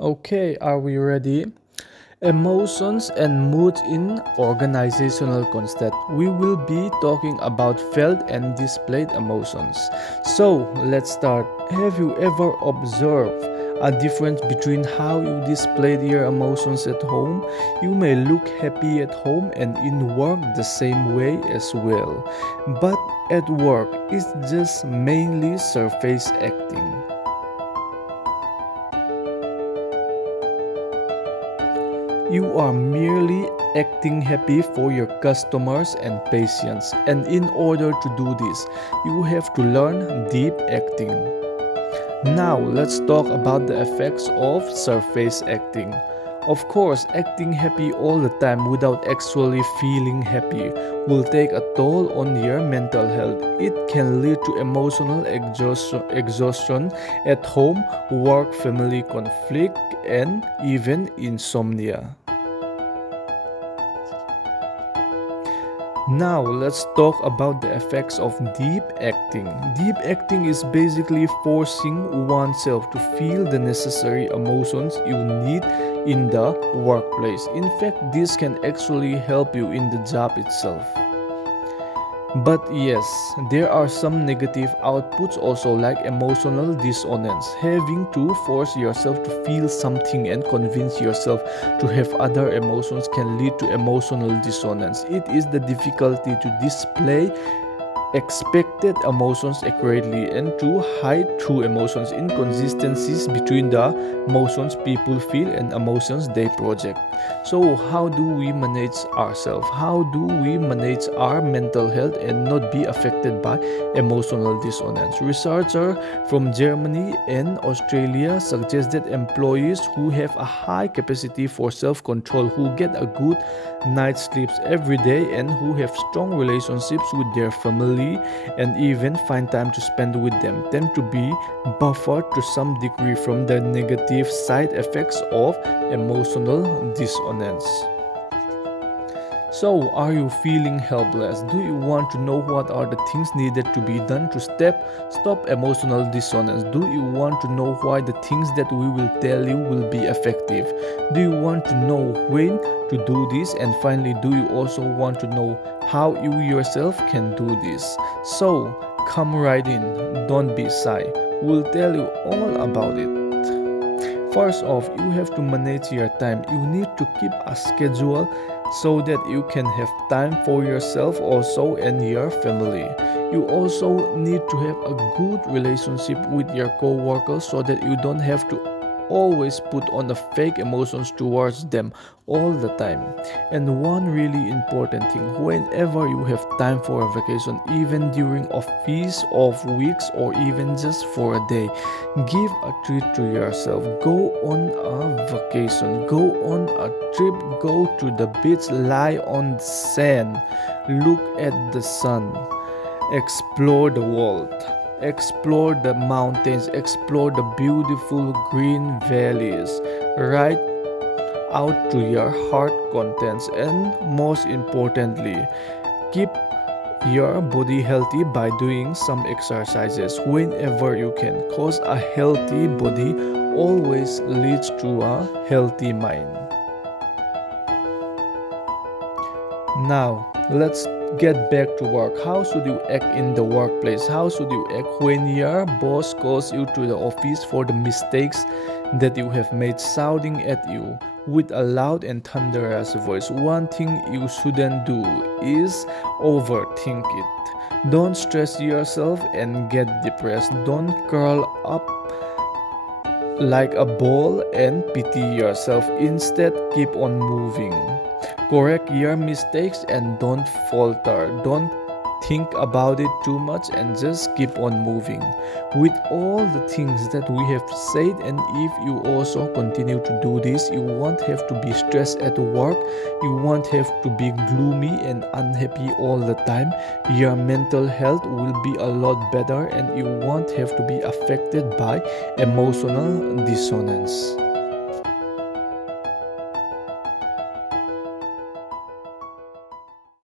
Okay, are we ready? Emotions and moods in organizational context. We will be talking about felt and displayed emotions. So, let's start. Have you ever observed a difference between how you displayed your emotions at home? You may look happy at home and in work the same way as well. But at work, it's just mainly surface acting. You are merely acting happy for your customers and patients, and in order to do this, you have to learn deep acting. Now, let's talk about the effects of surface acting. Of course, acting happy all the time without actually feeling happy will take a toll on your mental health. It can lead to emotional exhaustion at home, work, family conflict, and even insomnia. Now let's talk about the effects of deep acting. Deep acting is basically forcing oneself to feel the necessary emotions you need in the workplace. In fact, this can actually help you in the job itself. But yes, there are some negative outputs also, like emotional dissonance. Having to force yourself to feel something and convince yourself to have other emotions can lead to emotional dissonance. It is the difficulty to display expected emotions accurately and to hide true emotions, inconsistencies between the emotions people feel and emotions they project. So how do we manage ourselves? How do we manage our mental health and not be affected by emotional dissonance? Researchers from Germany and Australia suggest that employees who have a high capacity for self-control, who get a good night's sleeps every day, and who have strong relationships with their family and even find time to spend with them tend to be buffered to some degree from the negative side effects of emotional dissonance. So, are you feeling helpless? Do you want to know what are the things needed to be done to stop emotional dissonance? Do you want to know why the things that we will tell you will be effective? Do you want to know when to do this? And finally, do you also want to know how you yourself can do this? So, come right in, don't be shy. We'll tell you all about it. First off, you have to manage your time. You need to keep a schedule so that you can have time for yourself also and your family. You also need to have a good relationship with your co-workers so that you don't have to always put on the fake emotions towards them all the time. And one really important thing, whenever you have time for a vacation, even during office off weeks or even just for a day, give a treat to yourself. Go on a vacation, go on a trip, go to the beach, lie on the sand, look at the sun, explore the world. Explore the mountains, explore the beautiful green valleys, write out to your heart contents, and most importantly, keep your body healthy by doing some exercises whenever you can, cause a healthy body always leads to a healthy mind. Now, let's get back to work. How should you act in the workplace? How should you act when your boss calls you to the office for the mistakes that you have made, shouting at you with a loud and thunderous voice? One thing you shouldn't do is overthink it. Don't stress yourself and get depressed. Don't curl up like a ball and pity yourself. Instead, keep on moving. Correct your mistakes and don't falter. Don't think about it too much and just keep on moving. With all the things that we have said, and if you also continue to do this, you won't have to be stressed at work, you won't have to be gloomy and unhappy all the time. Your mental health will be a lot better and you won't have to be affected by emotional dissonance.